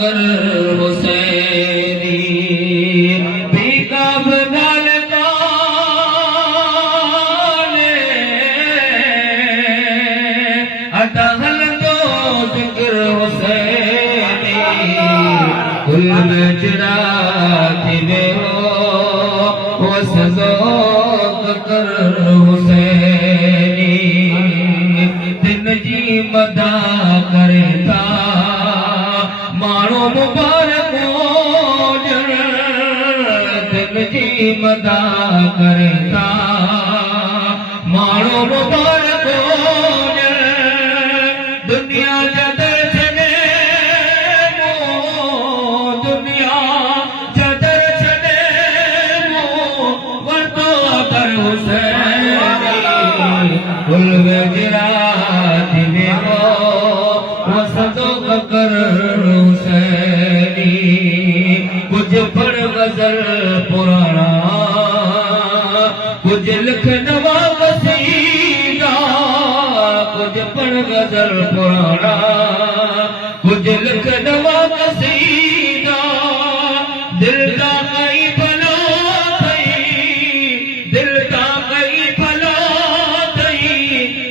कर हुसैनी भीगा बदल गाने अटहल दो जिक्र हुसैनी कुल में चिराती में हो वसदोक कर हुसैनी दिन जी मदा करता मानो मुबारक दिन जी मदा करता मानो मुबारक दुनिया जदर छने मो दुनिया जदर छने मो वरतो कर हुसैनी कुल गुजराती में हो वसदो कर हुसैनी कुछ पढ़ गजल पुराना कुछ लिख नवा कसीदा कुछ पढ़ गजल पुराना कुछ लिख नवा कसीदा दिल का कई भला थई दिल का कई भला थई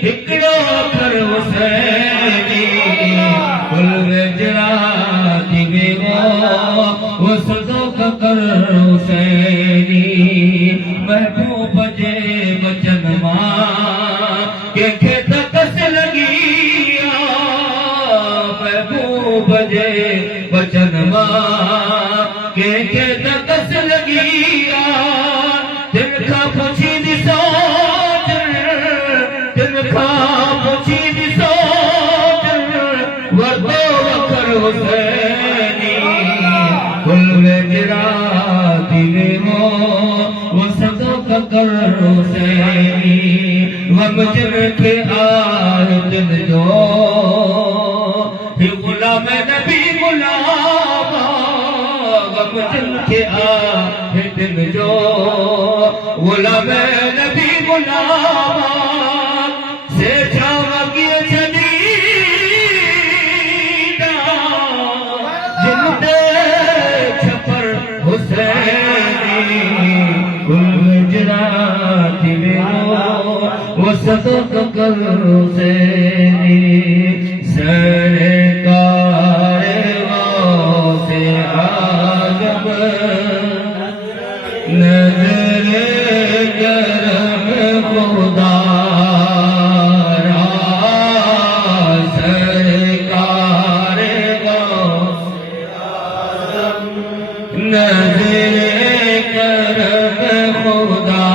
हिकड़ो कर हुसैनी कुल गुजराती में हो वसदो कर हुसैनी महबूब जे वचन मां के तकस लगी महबूब जे वचन मां के तकस लगी दिल खां पुछी ॾिसो दिल खां पुछी ॾिसो वरतो कर हुसैनी कुल गुजराती में हो वसदो कर हुसैनी वमजन के आर दिन जो ही गुलाम नबी गुलाम वमजन के आर दिन जो गुलाम नबी गुलाम से छावगी छदी जिंदे छपर हुसैनी कुल गुजराती में हो वसदो कर हुसैनी सरकार से आजम नजर करम खुदा सरकार नजर करम खुदा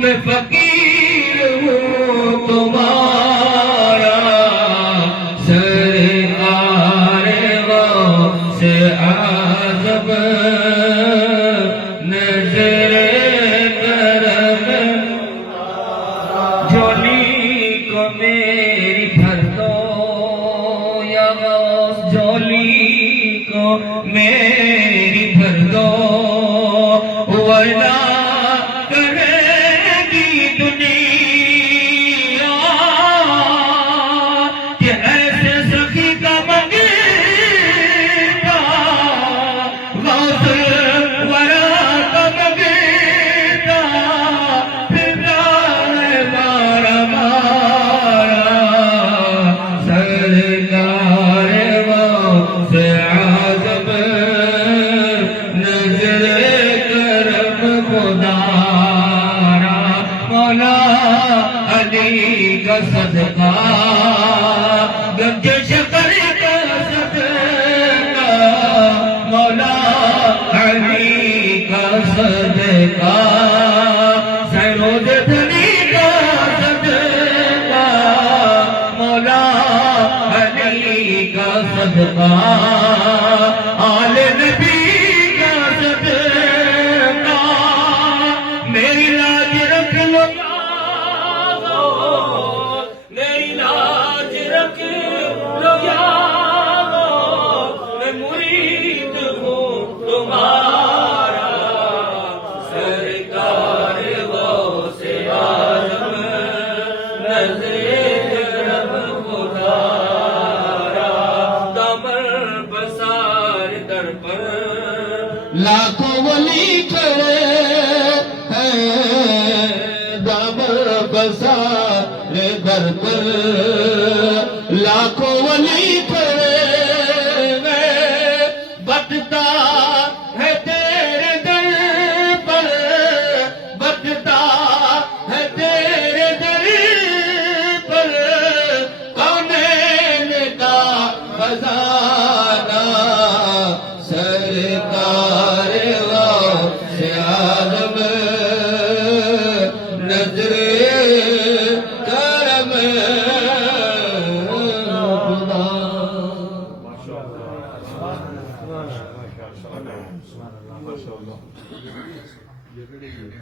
मैं फकीर हूँ तुम्हारा सरकार से आजम नजर करम झोली को मेरी भर दो या झोली को मेरी भर दो वरना अली का सदका गंज